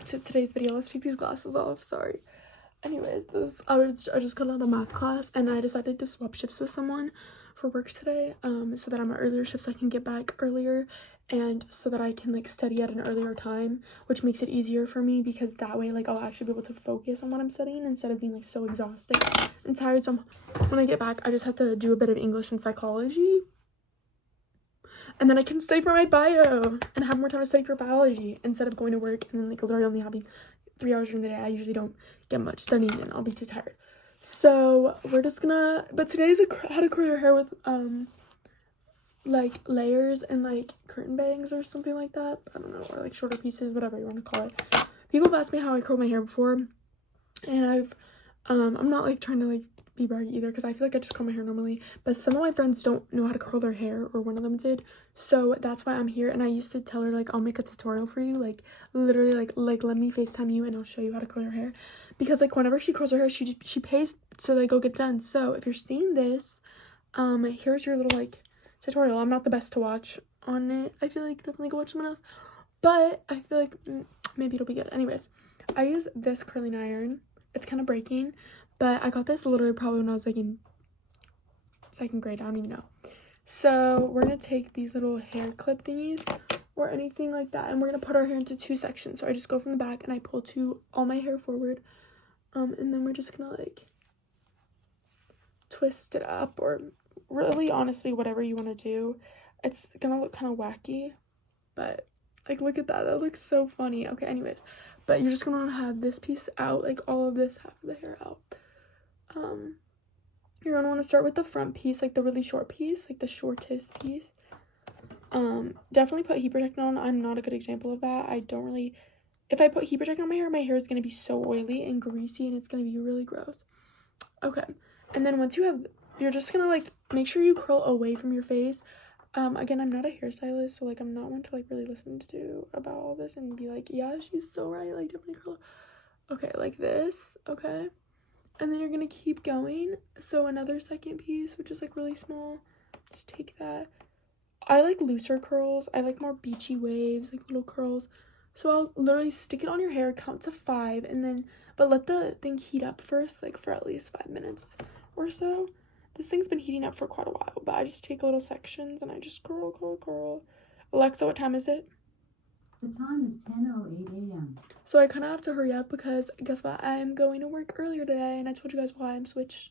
back to today's video. Let's take these glasses off. Sorry. Anyways, I just got out of math class and I decided to swap shifts with someone for work today, so that I'm an earlier shift so I can get back earlier and so that I can like study at an earlier time, which makes it easier for me because that way like I'll actually be able to focus on what I'm studying instead of being like so exhausted and tired. So when I get back, I just have to do a bit of English and psychology. And then I can study for my bio and have more time to study for biology instead of going to work and then like literally only having 3 hours during the day. I usually don't get much studying and I'll be too tired. So we're just gonna, but today's how to curl your hair with like layers and like curtain bangs or something like that. I don't know, or like shorter pieces, whatever you want to call it. People have asked me how I curl my hair before, and I'm not like trying to like be braggy either because I feel like I just curl my hair normally, but some of my friends don't know how to curl their hair, or one of them did, so that's why I'm here. And I used to tell her like I'll make a tutorial for you, like literally like let me FaceTime you and I'll show you how to curl your hair, because like whenever she curls her hair she pays so they go get done. So if you're seeing this, here's your little like tutorial. I'm not the best to watch on it. I feel like definitely go watch someone else, but I feel like maybe it'll be good. Anyways, I use this curling iron. It's kind of breaking, but I got this literally probably when I was like in 2nd grade. I don't even know. So we're gonna take these little hair clip thingies or anything like that, and we're gonna put our hair into 2 sections. So I just go from the back and I pull all my hair forward, and then we're just gonna like twist it up, or really honestly whatever you want to do. It's gonna look kind of wacky, but like look at that looks so funny. Okay, anyways, but you're just gonna want to have this piece out, like all of this half of the hair out. You're gonna want to start with the front piece, like the really short piece, like the shortest piece. Definitely put heat protectant on. I'm not a good example of that. I don't really, if I put heat protectant on my hair is gonna be so oily and greasy and it's gonna be really gross. Okay, and then once you have, you're just gonna like make sure you curl away from your face. Again, I'm not a hairstylist, so like I'm not one to like really listen to about all this and be like, yeah, she's so right, like definitely curl. Okay, like this. Okay, and then you're gonna keep going. So another second piece, which is like really small, just take that. I like looser curls. I like more beachy waves, like little curls. So I'll literally stick it on your hair, count to 5, and then, but let the thing heat up first, like for at least 5 minutes or so. This thing's been heating up for quite a while, but I just take little sections and I just curl. Alexa, what time is it? The time is 10:08 a.m. So I kind of have to hurry up because guess what? I'm going to work earlier today, and I told you guys why I switched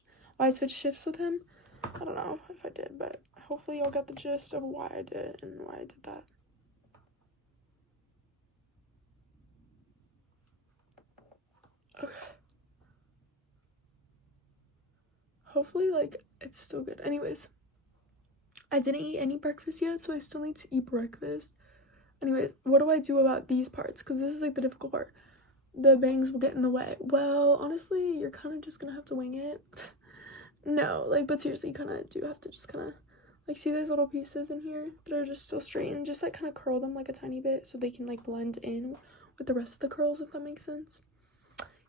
shifts with him. I don't know if I did, but hopefully y'all got the gist of why I did and why I did that. Okay. Hopefully, like, it's still good. Anyways, I didn't eat any breakfast yet, so I still need to eat breakfast. Anyways, what do I do about these parts? Because this is, like, the difficult part. The bangs will get in the way. Well, honestly, you're kind of just gonna have to wing it. No, like, but seriously, you kind of do have to just kind of, like, see those little pieces in here that are just still straight, and just, like, kind of curl them, like, a tiny bit so they can, like, blend in with the rest of the curls, if that makes sense.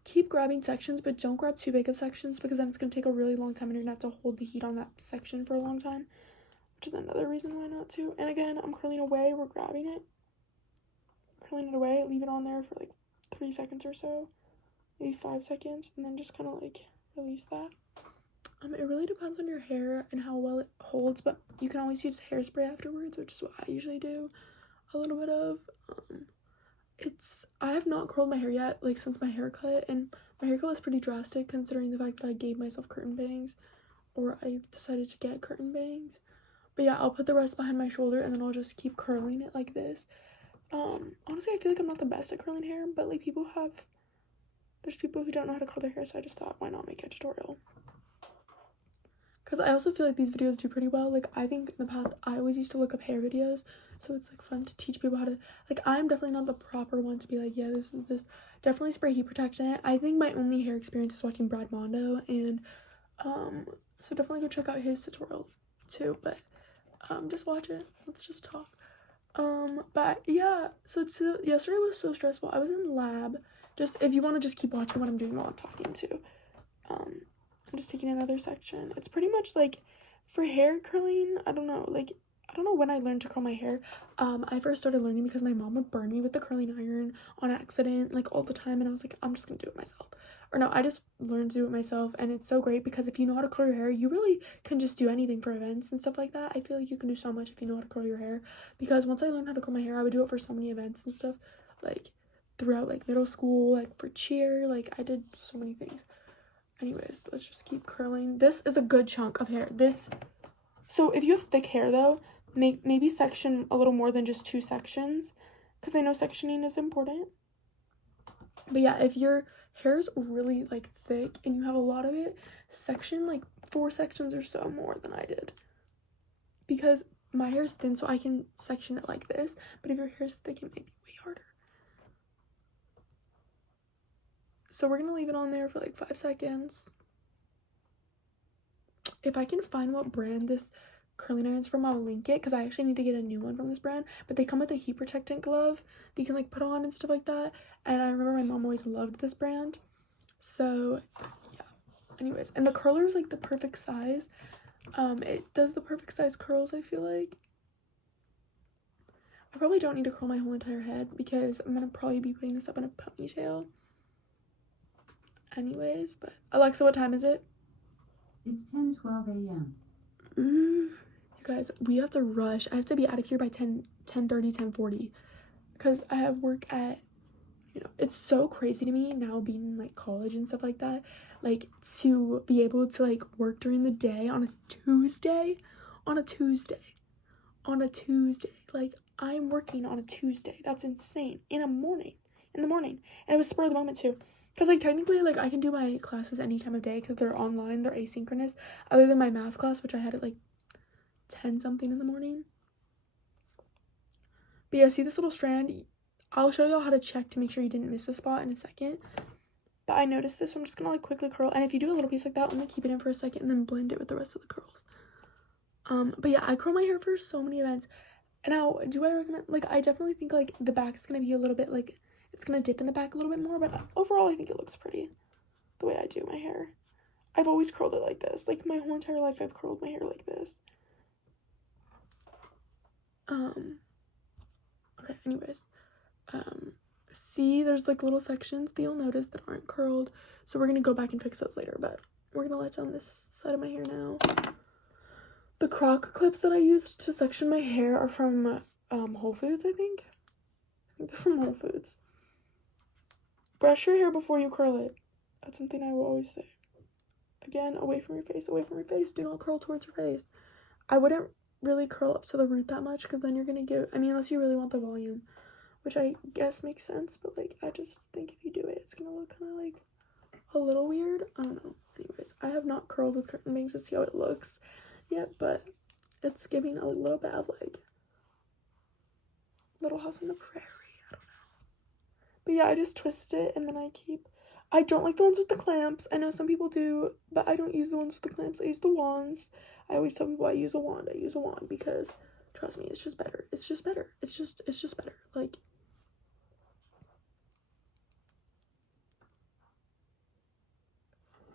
Keep grabbing sections, but don't grab too big of sections because then it's going to take a really long time and you're going to have to hold the heat on that section for a long time, which is another reason why not to. And again, I'm curling away. We're grabbing it, curling it away, leave it on there for like 3 seconds or so, maybe 5 seconds, and then just kind of like release that. It really depends on your hair and how well it holds, but you can always use hairspray afterwards, which is what I usually do a little bit of. I have not curled my hair yet, like, since my haircut, and my haircut was pretty drastic considering the fact that I gave myself curtain bangs, or I decided to get curtain bangs. But yeah, I'll put the rest behind my shoulder and then I'll just keep curling it like this. Honestly, I feel like I'm not the best at curling hair, but like there's people who don't know how to curl their hair, so I just thought, why not make a tutorial? Because I also feel like these videos do pretty well. Like, I think in the past, I always used to look up hair videos, so it's, like, fun to teach people how to, like, I'm definitely not the proper one to be like, yeah, this is this. Definitely spray heat protection. I think my only hair experience is watching Brad Mondo, and, so definitely go check out his tutorial, too, but, just watch it. Let's just talk. But, yeah, so yesterday was so stressful. I was in lab. Just, if you want to just keep watching what I'm doing while I'm talking, too. I'm just taking another section. It's pretty much like for hair curling, I don't know, like I don't know when I learned to curl my hair. I first started learning because my mom would burn me with the curling iron on accident, like all the time, and I was like, I'm just gonna do it myself. Or no, I just learned to do it myself, and it's so great because if you know how to curl your hair, you really can just do anything for events and stuff like that. I feel like you can do so much if you know how to curl your hair, because once I learned how to curl my hair, I would do it for so many events and stuff, like throughout like middle school, like for cheer, like I did so many things. Anyways, let's just keep curling. This is a good chunk of hair. So if you have thick hair though, maybe section a little more than just 2 sections, because I know sectioning is important. But yeah, if your hair's really like thick and you have a lot of it, section like 4 sections or so more than I did, because my hair's thin, so I can section it like this, but if your hair's thick, it might be way harder. So we're gonna leave it on there for like 5 seconds. If I can find what brand this curling iron's from, I'll link it, because I actually need to get a new one from this brand. But they come with a heat protectant glove that you can like put on and stuff like that, and I remember my mom always loved this brand. So yeah, anyways, and the curler is like the perfect size. It does the perfect size curls, I feel like. I probably don't need to curl my whole entire head because I'm gonna probably be putting this up in a ponytail anyways. But Alexa, what time is it? It's 10:12 a.m. You guys, we have to rush. I have to be out of here by 10:30, 10:40, because I have work at, it's so crazy to me now being in like college and stuff like that, like to be able to like work during the day on a Tuesday, like I'm working on a Tuesday. That's insane. In the morning, and it was spur of the moment too. Because, like, technically, like, I can do my classes any time of day because they're online, they're asynchronous, other than my math class, which I had at, like, 10-something in the morning. But, yeah, see this little strand? I'll show y'all how to check to make sure you didn't miss a spot in a second. But I noticed this, so I'm just gonna, like, quickly curl. And if you do a little piece like that, only keep it in for a second and then blend it with the rest of the curls. But, yeah, I curl my hair for so many events. And now, do I recommend, like, I definitely think, like, the back's gonna be a little bit, like, it's gonna dip in the back a little bit more, but overall I think it looks pretty the way I do my hair. I've always curled it like this. Like my whole entire life I've curled my hair like this. Okay, anyways. See, there's like little sections that you'll notice that aren't curled. So we're gonna go back and fix those later, but we're gonna let down this side of my hair now. The croc clips that I used to section my hair are from Whole Foods, I think. They're from Whole Foods. Brush your hair before you curl it. That's something I will always say. Again, away from your face, away from your face. Do not curl towards your face. I wouldn't really curl up to the root that much because then you're going to give, I mean, unless you really want the volume, which I guess makes sense, but like, I just think if you do it, it's going to look kind of like a little weird. I don't know. Anyways, I have not curled with curtain bangs to see how it looks yet, but it's giving a little bit of like Little House on the Prairie. But yeah, I just twist it and then I don't like the ones with the clamps. I know some people do, but I don't use the ones with the clamps. I use the wands. I always tell people I use a wand because trust me, it's just better. It's just better. It's just better. Like,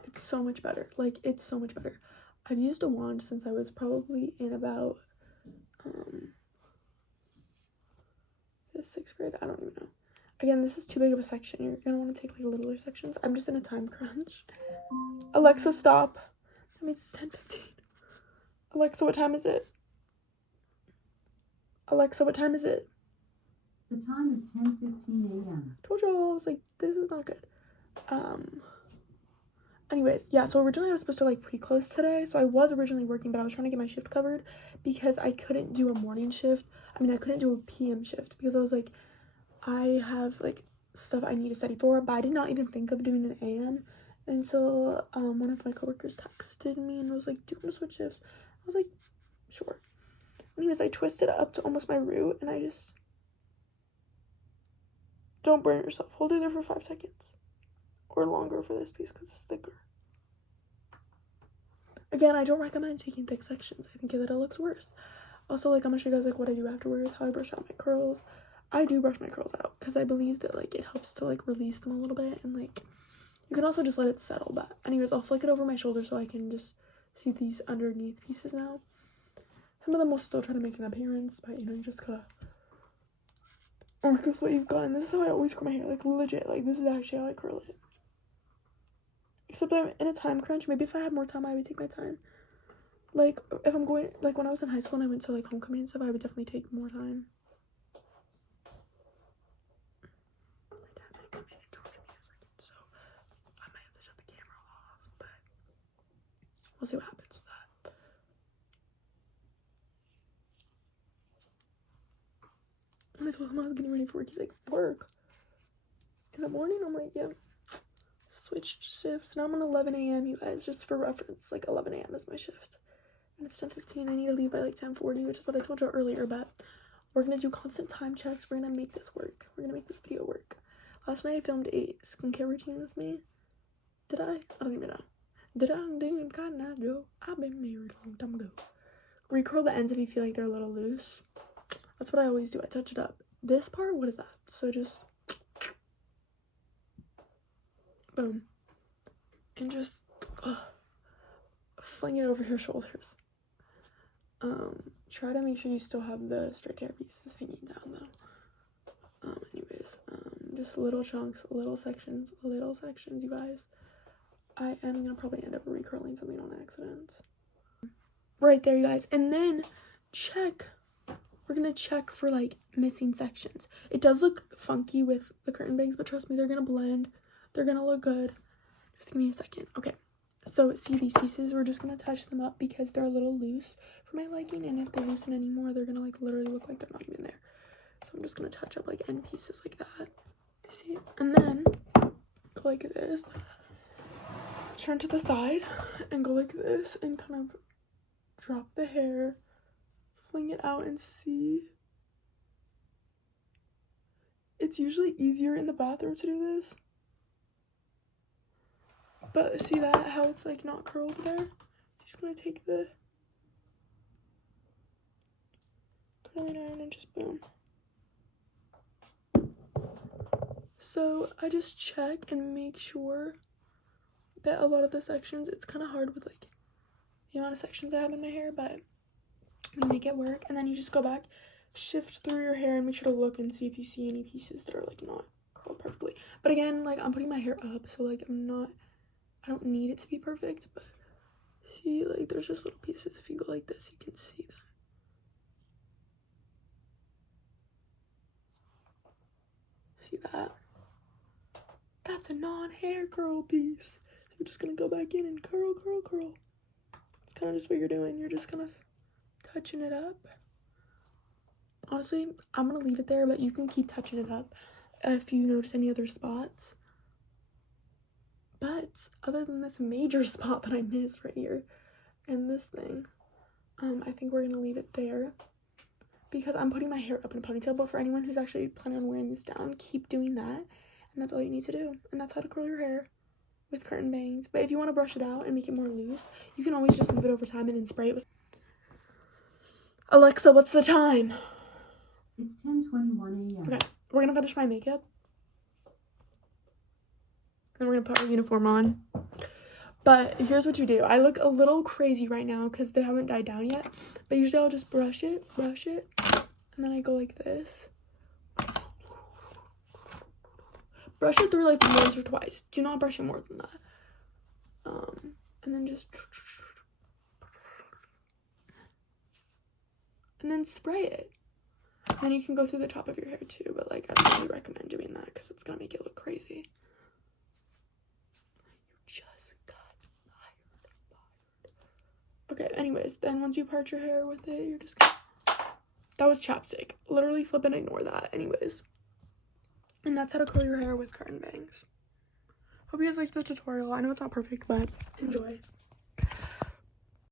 it's so much better. Like, it's so much better. I've used a wand since I was probably in about the 6th grade. I don't even know. Again, this is too big of a section. You're gonna want to take like littler sections. I'm just in a time crunch. Alexa, stop. That means it's 10:15. Alexa, what time is it? Alexa, what time is it? The time is 10:15 a.m. Told y'all, I was like, this is not good. Anyways, yeah, so originally I was supposed to like pre-close today, so I was originally working, but I was trying to get my shift covered because I couldn't do a morning shift. I mean, I couldn't do a PM shift because I was like, I have like stuff I need to study for, but I did not even think of doing an AM until one of my coworkers texted me and was like, do you want to switch shifts? I was like, sure. Anyways, I twisted it up to almost my root, and I just, don't burn yourself. Hold it there for 5 seconds or longer for this piece because it's thicker. Again, I don't recommend taking thick sections. I think that it looks worse. Also, like, I'm gonna show you guys like what I do afterwards, how I brush out my curls. I do brush my curls out because I believe that like it helps to like release them a little bit, and like you can also just let it settle. But anyways, I'll flick it over my shoulder so I can just see these underneath pieces now. Some of them will still try to make an appearance, but you know, you just gotta work with what you've got. And this is how I always curl my hair, like legit. Like this is actually how I curl it. Except I'm in a time crunch. Maybe if I had more time, I would take my time. Like if I'm going, like when I was in high school and I went to like homecoming and stuff, I would definitely take more time. My dad might come in and talk to me in a second, so I might have to shut the camera off, but we'll see what happens with that. And I told him I was getting ready for work. He's like, work? In the morning? I'm like, yeah. Switched shifts. Now I'm on 11 a.m., you guys, just for reference. Like 11 a.m. is my shift. And it's 10:15. I need to leave by like 10:40, which is what I told you earlier, but we're gonna do constant time checks. We're gonna make this work. We're gonna make this video work. Last night I filmed a skincare routine with me. Did I? I don't even know. Did I? Didn't kind of know. I've been married a long time ago. Recurl the ends if you feel like they're a little loose. That's what I always do. I touch it up. This part, what is that? So just boom. And just fling it over your shoulders. Try to make sure you still have the straight hair pieces hanging down though. Anyways, just little chunks, little sections, you guys. I am gonna probably end up recurling something on accident. Right there, you guys. And then we're gonna check for like missing sections. It does look funky with the curtain bangs, but trust me, they're gonna blend. They're gonna look good. Just give me a second. Okay. So see these pieces, we're just gonna touch them up because they're a little loose for my liking, and if they loosen anymore, they're gonna like literally look like they're not even there. So I'm just gonna touch up like end pieces like that. See? And then go like this. Turn to the side and go like this and kind of drop the hair, fling it out, and see. It's usually easier in the bathroom to do this. But see that, how it's like not curled there? Just gonna take the curling iron and just boom. So I just check and make sure that a lot of the sections, it's kind of hard with like the amount of sections I have in my hair, but we make it work. And then you just go back, shift through your hair, and make sure to look and see if you see any pieces that are like not curled perfectly. But again, like I'm putting my hair up, so like I don't need it to be perfect, but see, like there's just little pieces. If you go like this, you can see them. See that? That's a non-hair curl piece. So you're just gonna go back in and curl. It's kind of just what you're doing. You're just kind of touching it up. Honestly, I'm gonna leave it there, but you can keep touching it up if you notice any other spots. But other than this major spot that I missed right here and this thing, I think we're gonna leave it there because I'm putting my hair up in a ponytail. But for anyone who's actually planning on wearing this down, keep doing that, and that's all you need to do. And that's how to curl your hair with curtain bangs. But if you want to brush it out and make it more loose, you can always just leave it over time and then spray it with. Alexa, what's the time? It's 10:21 a.m. Okay, we're gonna finish my makeup. And we're gonna put our uniform on. But here's what you do. I look a little crazy right now because they haven't died down yet. But usually I'll just brush it. And then I go like this. Brush it through like once or twice. Do not brush it more than that. And then just. And then spray it. And then you can go through the top of your hair too. But like I don't really recommend doing that because it's gonna make it look crazy. Okay, anyways, then once you part your hair with it, you're just gonna... That was chapstick. Literally flip and ignore that. Anyways. And that's how to curl your hair with curtain bangs. Hope you guys liked the tutorial. I know it's not perfect, but enjoy.